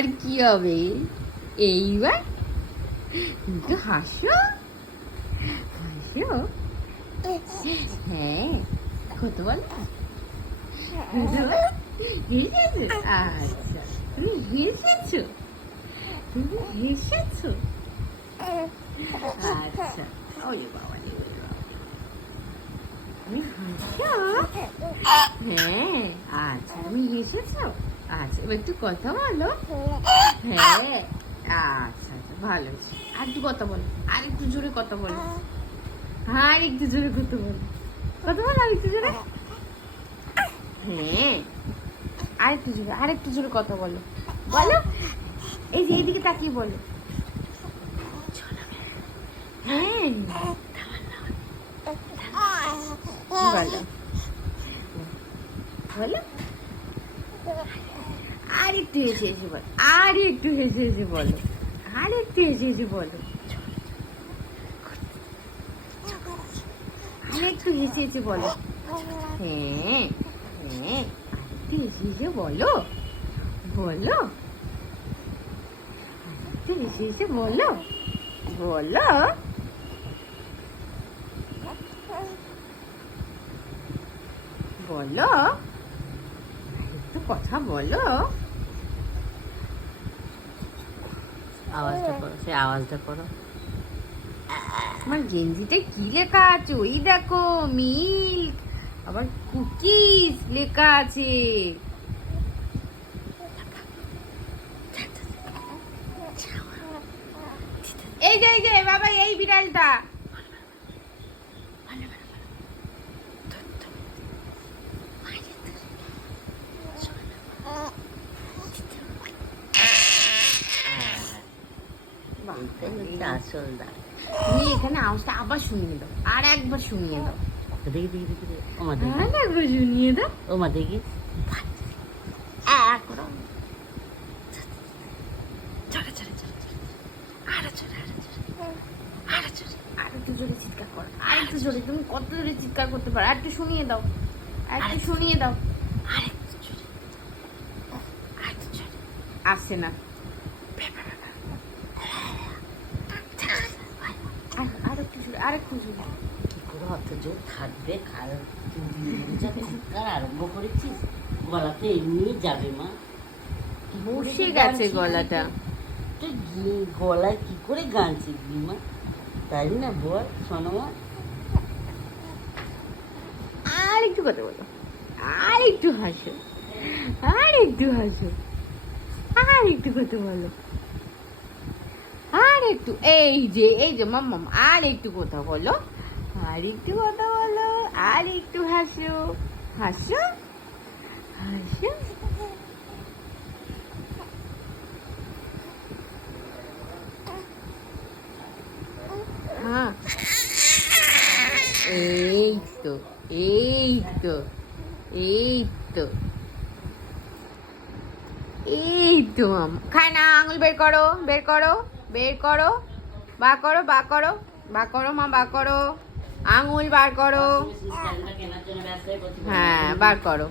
আর কি হবে এইবার? একটু হাসো হাসো। হ্যাঁ কত বলো হেসেছো? আচ্ছা তুমি হেসেছো, তুমি হেসেছো। আচ্ছা ওরে বাবা রে, ওরে বাবা রে। তুমি হাসো? হ্যাঁ আচ্ছা তুমি হেসেছো। আচ্ছা এবার একটু কথা বলো। হ্যাঁ আচ্ছা আচ্ছা ভালো হয়েছে। আর একটু কথা বলো, আর একটু জোরে কথা বলো। হ্যাঁ আর একটু জোরে কথা বলো, কথা বলো আর একটু জোরে। হ্যাঁ আরেকটু জোরে, আরেকটু জোরে কথা বলো। বলো এই যে এইদিকে তাকিয়ে বলো। হ্যাঁ বলো বলো। আর একটু হেসে হেসে বলো, আর একটু হেসে হেসে বলো, আর একটু হেসে হেসে বলো, আর একটু হেসে হেসে বলো। হ্যাঁ হ্যাঁ আর একটু হেসে হেসে বলো, বলো একটু হেসে হেসে বলো, বলো বলো একটু কথা বলো। আওয়াজটা করো, সে আওয়াজটা করো। আমার গেঞ্জিতে কি লেখা আছে ওই দেখো, মিল্ক আবার কুকিজ লেখা আছে। এই যে এই যে বাবা এই বিড়ালটা। এইটাই হচ্ছে আসল দাগ। তুমি এখানে আওয়াজটা আবার শুনিয়ে দাও, আর একবার শুনিয়ে দাও, দেখি দেখি দেখি দেখি। ওমা দেখি, আর একবার শুনিয়ে দাও। ওমা দেখি। করো চলে চলে চলে চলে, আরো চলে আরো চলে আরো চলে, আর একটু জোরে চিৎকার করো, আর একটু জোরে। তুমি কত জোরে চিৎকার করতে পারো? আর একটু শুনিয়ে দাও, আর একটু শুনিয়ে দাও, আর একটু জোরে, আর একটু জোরে। আসছে না। আর একটু জোরে, আর একটু জোরে। কি করে অত জোর থাকবে? কারণ তুই যা চিৎকার আরম্ভ করেছিস, গলাতে এমনি যাবে মা। কি করে বসে যে গান গেছে শিখলি গলাটা। তুই গলায় কি করে গান শিখবি মা? তাই না বল সোনামা? আর একটু কথা বলো, আর একটু হাসো, আর একটু হাসো, আর একটু কথা বলো, আর একটু এই যে মাম্মাম আর একটু কথা বলো, আর একটু কথা বলো, আর একটু হাসো, হাসো হাসো। হ্যাঁ এই তো, এই তো, এই তো, এই তো খায় না। আঙুল বের করো, বের করো, বের করো, বা করো, বা করো, বা করো মা, বা করো, আঙুল বার করো। হ্যাঁ বার করো।